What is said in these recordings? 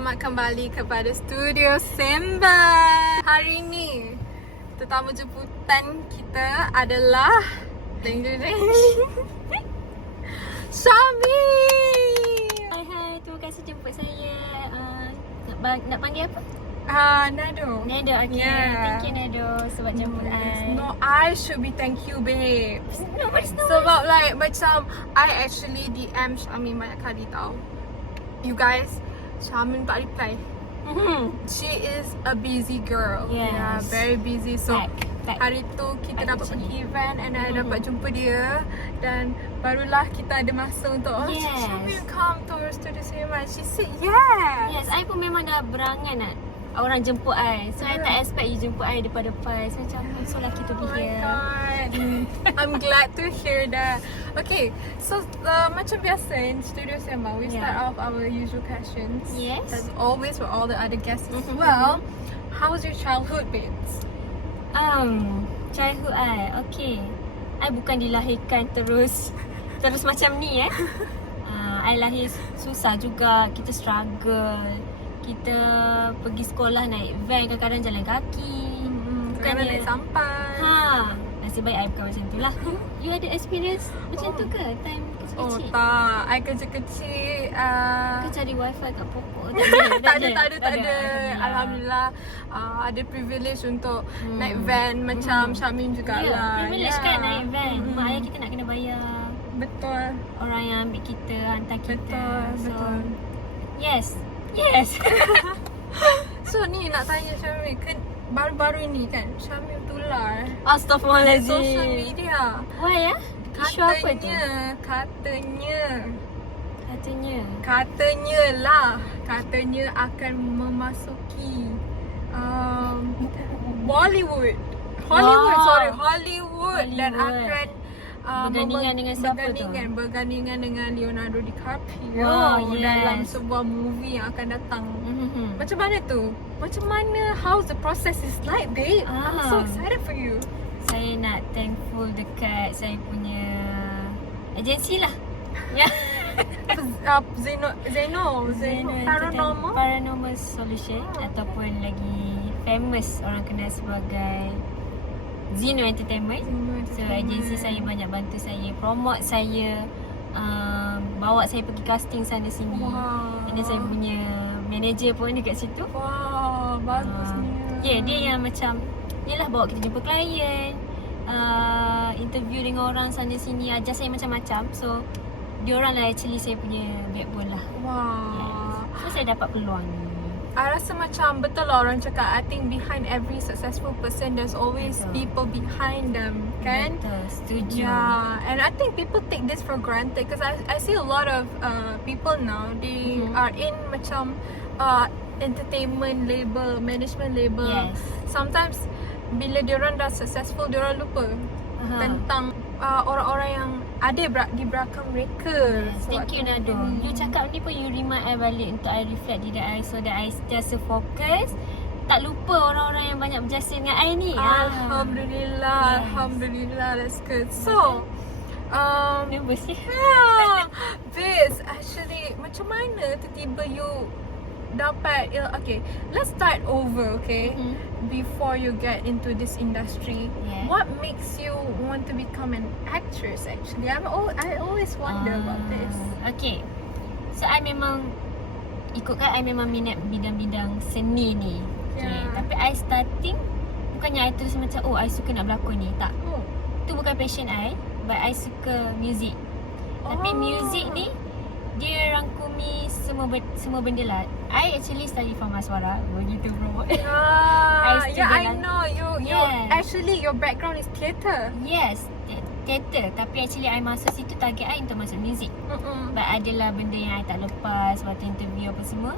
selamat kembali kepada Studio Semba. Hari ini tetamu jemputan kita adalah ding ding ding. Syami. Hai hai, terima kasih jemput saya. Uh, nak, nak panggil apa? Ah, Nado. Nado, okay. Yeah. Thank you Nado sebab jemput I. No, I should be thank you, babes. no, but it's no Sebab like macam I actually DM Syamin banyak kali tau. You guys, Syamin tak reply. Mhm. She is a busy girl. Yes. Yeah, very busy. So Fact, fact. hari tu kita Fact dapat pergi event and I Mhm. dapat jumpa dia dan barulah kita ada masa untuk oh, Yes. Syamin come to our studio cinema. She said yes. Yes, I pun memang dah berangan nak orang jemput I. So, I tak expect you jemput I depan-depan. So, macam, I'm so lucky to be Oh my here. god. I'm glad to hear that. Okay, so uh, macam biasa in Studio Sema, we start Yeah. off our usual questions. Yes. As always for all the other guests as Mhm. well. How was your childhood, babes? Um, childhood I, okay. I bukan dilahirkan terus terus macam ni eh. Uh, I lahir susah juga, kita struggle. Kita pergi sekolah naik van, kadang-kadang jalan kaki. Hmm, Bukan dia- naik sampai. Ha, nasib baik I bukan macam tu lah. You ada experience macam tu ke time Oh kecil-kecil? tak, I kecil-kecil uh, Kau cari wifi kat pokok tak ada, tak ada, tak ada. Alhamdulillah uh, ada privilege untuk Hmm. naik van macam Hmm. Syamin juga Ya, lah. privilege kan naik van. Mm-mm. Mak ayah kita nak kena bayar Betul, orang yang ambil kita, hantar kita. betul, So, betul. Yes. Yes. So ni nak tanya Syamil kan baru-baru ini kan Syamil tular Astaghfirullahaladzim. social media. Why ya? Isu apa tu? Katanya, katanya, Katanya. katanya lah, katanya akan memasuki um, Bollywood. Hollywood, Wow. sorry, Hollywood, dan Hollywood. akan uh, Bergandingan dengan siapa tu? bergandingan, Bergandingan dengan Leonardo DiCaprio Oh, yes. dalam sebuah movie yang akan datang. Mhm. Macam mana tu? Macam mana? How's the process is like, babe? I'm so Ah. excited for you. Saya nak thankful dekat saya punya agensi lah. Ya. uh, Zeno, Zeno, Zeno, Paranormal. Paranormal Solution ataupun lagi famous orang kenal sebagai Zeno Entertainment. So agensi saya banyak bantu saya promote saya um, bawa saya pergi casting sana sini. Wow. And then saya punya manager pun dekat situ. Wow, bagusnya. Ya, yeah, dia yang macam Yelah bawa kita jumpa klien uh, Interview dengan orang sana sini Ajar saya macam-macam So Diorang lah actually saya punya backbone lah Wow. So saya dapat peluang ni I rasa macam betul lah orang cakap I think behind every successful person there's always Betul. people behind them, kan? Betul, setuju Yeah, and I think people take this for granted because I I see a lot of uh, people now they Mhm. are in macam uh, entertainment label, management label. Yes Sometimes bila diorang dah successful, diorang lupa Aha. tentang uh, orang-orang yang ada bra- di belakang mereka. Yes, Thank you Nado Hmm. You cakap ni pun you remind I balik Untuk I reflect diri I So that I still fokus Tak lupa orang-orang yang banyak berjasa dengan I ni Ah. Alhamdulillah, Yes. Alhamdulillah, that's good. So, um, Nervous ya yeah, actually, macam mana tiba-tiba you dapat, il- okay, let's start over, okay? Mhm. Before you get into this industry, Yeah. what makes you want to become an actress actually? I'm al- I always wonder about this. Ah, Okay So I memang Ikutkan I memang minat bidang-bidang seni ni okay. Yeah. Tapi I starting Bukannya I terus macam Oh I suka nak berlakon ni Tak Oh. Tu bukan passion I But I suka music Tapi Oh. music ni Dia rangkumi semua, ben- semua benda lah. I actually study formal suara Begitu promote Ah, I yeah, I student- know. You, you Yeah. actually your background is theatre. Yes te- Theater Tapi actually I masuk situ Target I untuk masuk music. Mm-mm. But adalah benda yang I tak lepas Waktu interview apa semua.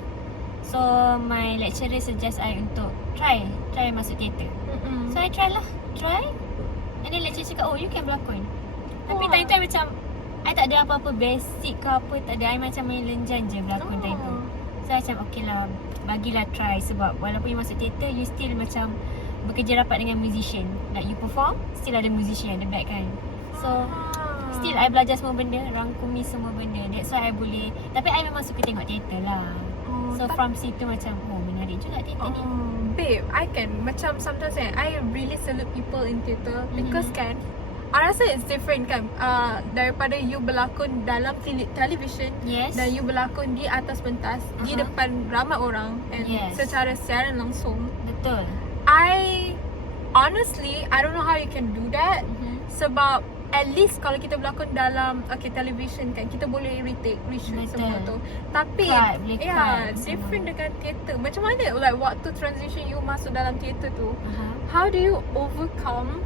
So my lecturer suggest I untuk Try Try masuk teater Mm-mm. So I try lah. Try. And then lecturer cakap Oh you can berlakon. Tapi time tu I macam I tak ada apa-apa basic ke apa Tak ada I macam main lenjan je berlakon time tu Oh. So I macam okay lah Bagilah try Sebab walaupun you masuk teater You still macam Bekerja rapat dengan musician Like you perform Still ada musician at the back kan So Ah. Still I belajar semua benda Rangkumi semua benda That's why I boleh Tapi I memang suka tengok teater lah Oh. So from situ macam oh menarik juga teater ni. Oh, babe, I can macam sometimes kan, I really salute people in theatre because Mhm. kan, I rasa it's different kan uh, daripada you berlakon dalam tele- television Yes. dan you berlakon di atas pentas di Aha. depan ramai orang and Yes. secara siaran langsung. Betul. I honestly I don't know how you can do that Mhm. sebab at least kalau kita berlakon dalam okay television kan kita boleh retake reshoot Betul. semua tu tapi boleh yeah cut semua. different dengan theatre macam mana like waktu transition you masuk dalam theatre tu Aha. how do you overcome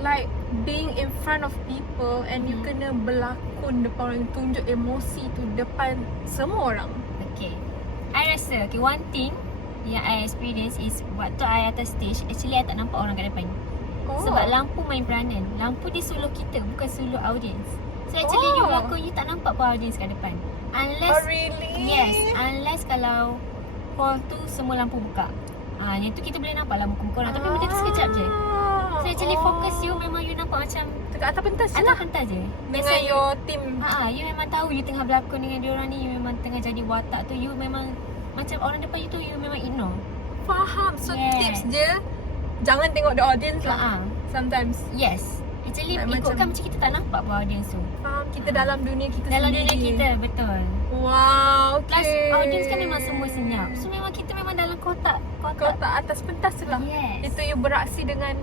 like being in front of people and you Hmm. kena berlakon depan orang tunjuk emosi tu depan semua orang Okay. I rasa okay one thing yang I experience is waktu I atas stage actually I tak nampak orang kat depan. oh. Sebab lampu main peranan. Lampu dia suluh kita bukan suluh audience. So actually you Oh. berlakon you tak nampak pun audience kat depan. oh Unless really Yes, unless kalau hall tu semua lampu buka. Ah, yang tu kita boleh nampak lah muka-muka orang tapi benda tu sekejap je. So actually oh. focus you memang you nampak macam dekat atas pentas je atas lah pentas je. dengan your team Ha, you memang tahu you tengah berlakon dengan dia orang ni, you memang tengah jadi watak tu, you memang macam orang depan you tu you memang ignore. Faham. So Yes. tips dia jangan tengok the audience Ha. lah. Sometimes Yes. Actually Like ikutkan macam- macam kita tak nampak pun audience tu. faham kita Ha. dalam dunia kita Dalam sendiri. dunia kita, betul. Wow, Plus okay. audience kan memang semua senyap. So memang kotak kotak. kau tak atas pentas tu lah. Yes. Itu you beraksi dengan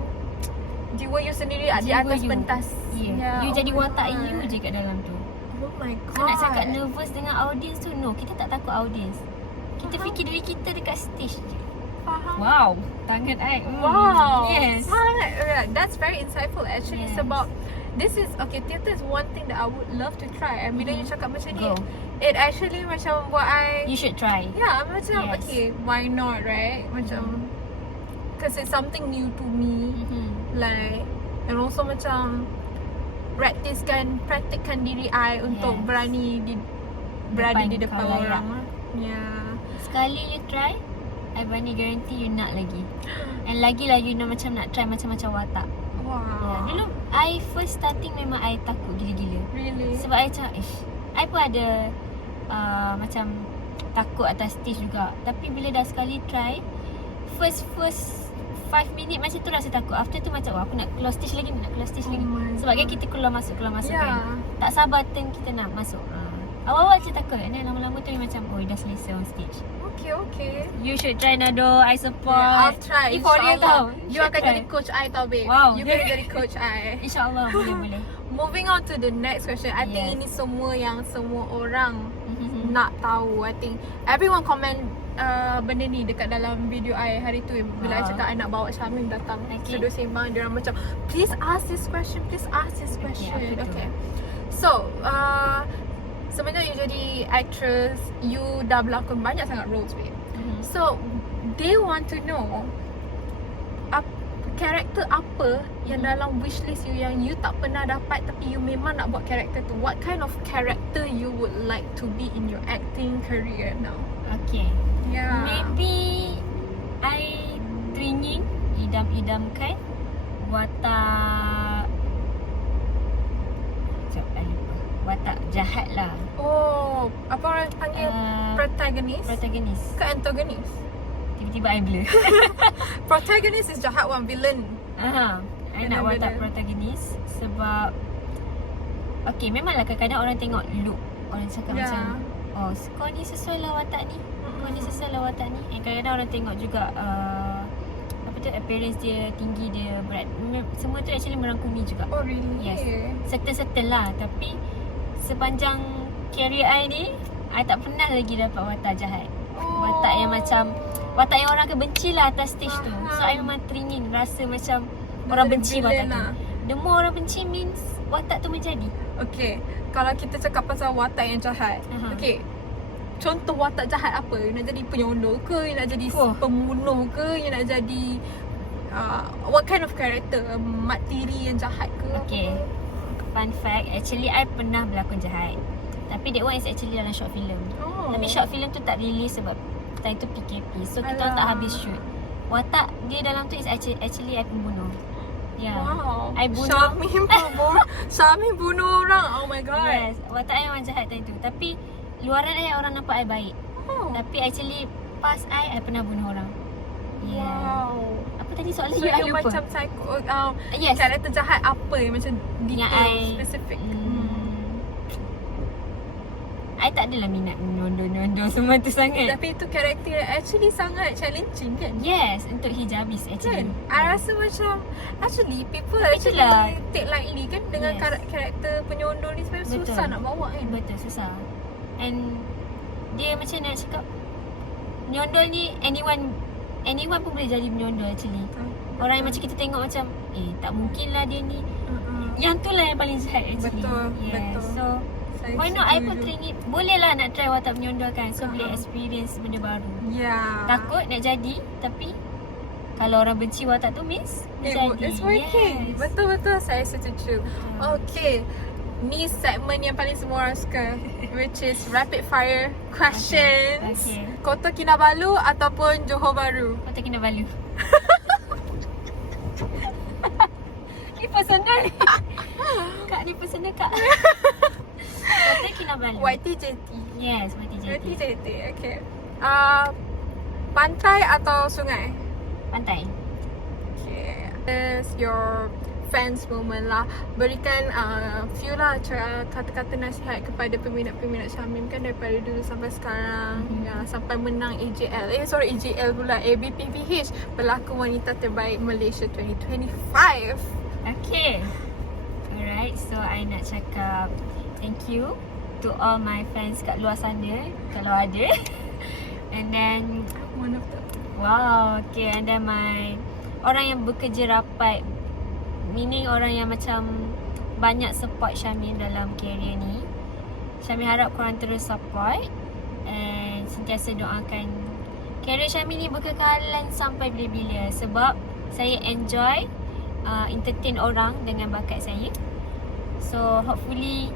jiwa you sendiri di Jiwa atas you. pentas. Yeah. Ya, You oh jadi watak God. you je kat dalam tu. Oh my god. So nak cakap nervous dengan audience tu no, kita tak takut audience. Kita Faham. fikir diri kita dekat stage je. Faham. Wow, tangan I. Mm. Wow. Yes. Sangat. Yeah, that's very insightful actually Yes. sebab this is okay theatre is one thing that I would love to try and bila Mhm. you cakap macam ni Go. it actually macam buat I You should try. Yeah, macam Yes. okay, why not, right? Macam because it's something new to me, Mm-hmm. like and also macam praktiskan praktikkan diri I untuk Yes. berani di berada Depan di depan orang. Yeah. Sekali you try, I berani guarantee you nak lagi. And lagi lah you nak macam nak try macam-macam watak. Wow. Yeah. Dulu I first starting memang I takut gila-gila. really. Sebab I macam ish. I pun ada uh, macam takut atas stage juga. Tapi bila dah sekali try, first first 5 minit macam tu rasa takut. After tu macam oh, aku nak keluar stage lagi, nak keluar stage Oh lagi. Sebab kan kita keluar masuk keluar masuk kan. yeah. Tak sabar turn kita nak masuk. Uh, awal-awal macam takut. And lama-lama tu macam oh dah selesai on stage. Okay, okay. You should try Nado. I support. Yeah, I'll try. Ni for insyaAllah. tau. You akan try. jadi coach I tau, babe. Wow. You kena jadi coach I. InsyaAllah boleh boleh. Moving on to the next question. I think Yes. ini semua yang semua orang Mhm. nak tahu. I think everyone comment uh, benda ni dekat dalam video I hari tu bila I Ah. cakap I nak bawa Syamim datang Okay. Sudut sembang dia orang macam please ask this question please ask this question tu? okay so uh, sebenarnya you jadi actress you dah berlakon banyak sangat roles babe Mhm. so they want to know ap, karakter apa yang Mhm. dalam wishlist you yang you tak pernah dapat tapi you memang nak buat karakter tu what kind of character you would like to be in your acting career now Okay. yeah Maybe I teringin idam-idamkan watak Sekejap I Watak jahat lah. Oh apa orang panggil uh, protagonist? Protagonis ke antagonist? Tiba-tiba I blur protagonist is jahat one villain. Aha, I nak watak protagonis Sebab Okay memanglah kadang-kadang orang tengok look Orang cakap Ya. macam Oh kau ni sesuai lah watak ni. Kau ni sesuai lah watak ni. And kadang-kadang orang tengok juga uh, Apa tu appearance dia Tinggi dia berat. Semua tu actually merangkumi juga. Oh really? Yes. Certain-certain lah Tapi Sepanjang career I ni I tak pernah lagi dapat watak jahat oh. Watak yang macam Watak yang orang akan benci lah atas stage tu So. I memang teringin rasa macam Dia Orang benci watak tu lah. The more orang benci means Watak tu menjadi Okay Kalau kita cakap pasal watak yang jahat Aha. Okay Contoh watak jahat apa? You nak jadi penyondol ke? You nak jadi Wah. pembunuh ke? You nak jadi uh, What kind of character? Mat tiri yang jahat ke? Okay Fun fact Actually I pernah berlakon jahat Tapi that one is actually dalam short film Oh. Tapi short film tu tak release sebab Time tu PKP So kita Alah. tak habis shoot Watak dia dalam tu is actually, actually I pembunuh yeah. Wow I bunuh- Syamim bunuh Syamim bunuh orang Oh my god Yes Watak I memang jahat time tu Tapi Luaran I orang nampak I baik Oh. Tapi actually past I, I pernah bunuh orang. Yeah. Wow. Apa tadi soalan So you? Lupa. macam psycho um, yes. Karakter jahat apa yang macam Yang detail I- specific Hmm. I tak adalah minat menyondol-nyondol semua tu sangat. Tapi itu karakter yang actually sangat challenging kan Yes, untuk hijabis actually. Kan? I rasa macam Actually people Tapi actually itulah. take lightly kan Dengan Yes. kar- karakter penyondol ni sebenarnya Betul. susah nak bawa kan Betul, susah. And dia macam nak cakap Nyondol ni anyone anyone pun boleh jadi penyondol actually. Orang yang macam kita tengok macam eh tak mungkin lah dia ni. Mm-mm. Yang tu lah yang paling jahat actually. Betul, yes. betul. So Saya why not I pun try ni Boleh lah nak try watak menyondol kan So boleh Uh-huh. experience benda baru Ya Takut nak jadi Tapi Kalau orang benci watak tu means It, wo- jadi It's working yes. Betul-betul saya setuju Betul. Okay Ni segmen yang paling semua orang suka Which is rapid fire questions. Okay. Kota Kinabalu ataupun Johor Bahru? Kau tak kena balu. Ni personal. Kak ni personal kak. Kau tak kena balu YTJT Yes YTJT YTJT Okay. Uh, Pantai atau sungai? Pantai. Okay. Is your fans moment lah. Berikan uh, few lah cara- kata-kata nasihat kepada peminat-peminat Syamim kan daripada dulu sampai sekarang. Mhm. ya, Sampai menang AJL Eh sorry AJL pula. ABPPH Pelakon wanita terbaik Malaysia 2025 Okay. Alright So I nak cakap Thank you To all my fans kat luar sana Kalau ada. And then One of the Wow Okay. And then my Orang yang bekerja rapat Meaning orang yang macam Banyak support Syamim dalam career ni Syamim harap korang terus support And sentiasa doakan Career Syamim ni berkekalan sampai bila-bila. Sebab saya enjoy uh, Entertain orang dengan bakat saya. So hopefully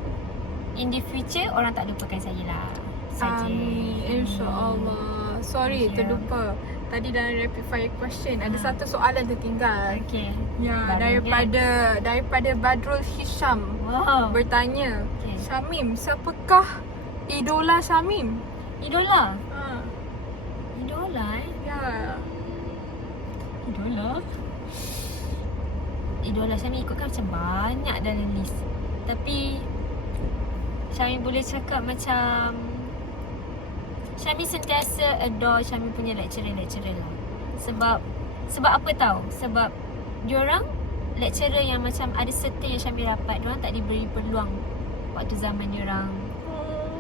In the future orang tak lupakan saya lah. Saja. Amin. InsyaAllah. Sorry you. terlupa Tadi dalam rapid fire question Ada Ah. satu soalan tertinggal. Okay Ya, Baru daripada daripada Badrul Hisham Wow. bertanya, Okay. Syamim, siapakah idola Syamim? Idola? Ha, Idola eh? Ya. Idola? Idola Syami ikutkan macam banyak dalam list. Tapi Syami boleh cakap macam Syami sentiasa adore Syami punya lecturer-lecturer lah. Sebab Sebab apa tahu? Sebab Diorang Lecturer yang macam ada serta yang Syami rapat Diorang tak diberi peluang Waktu zaman diorang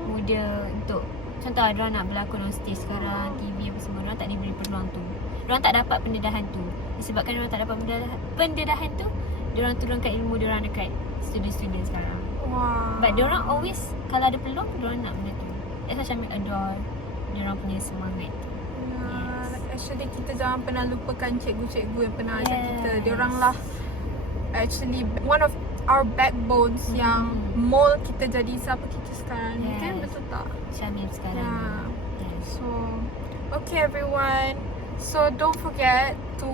muda untuk Contoh lah, diorang nak berlakon on stage sekarang TV apa semua Diorang tak diberi peluang tu. Diorang tak dapat pendedahan tu. Disebabkan diorang tak dapat pendedahan, pendedahan tu Diorang turunkan ilmu diorang dekat student-student sekarang. Wah. But diorang always Kalau ada peluang Diorang nak benda tu. That's why Syamil adore Diorang punya semangat Ya, Yes. Actually kita jangan pernah lupakan cikgu-cikgu yang pernah ajar Yes. kita. Diorang lah actually one of our backbones Mhm. yang mold kita jadi siapa kita sekarang kan Yes. betul tak? Syamil sekarang ni yes. So, okay everyone. So don't forget to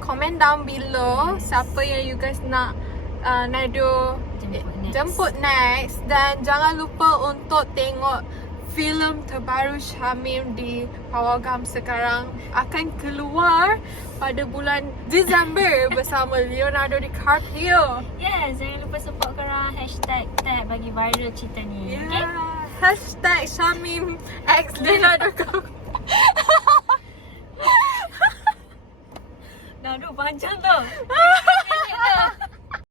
comment down below Yes. siapa yang you guys nak uh, Nado Jemput next. jemput next dan jangan lupa untuk tengok filem terbaru Syamim di Pawagam sekarang akan keluar pada bulan Disember bersama Leonardo DiCaprio. Yes Jangan lupa support korang Hashtag tag bagi viral cerita ni Okay Yeah. Hashtag Syamim X Leonardo DiCaprio. Dah aduh panjang tau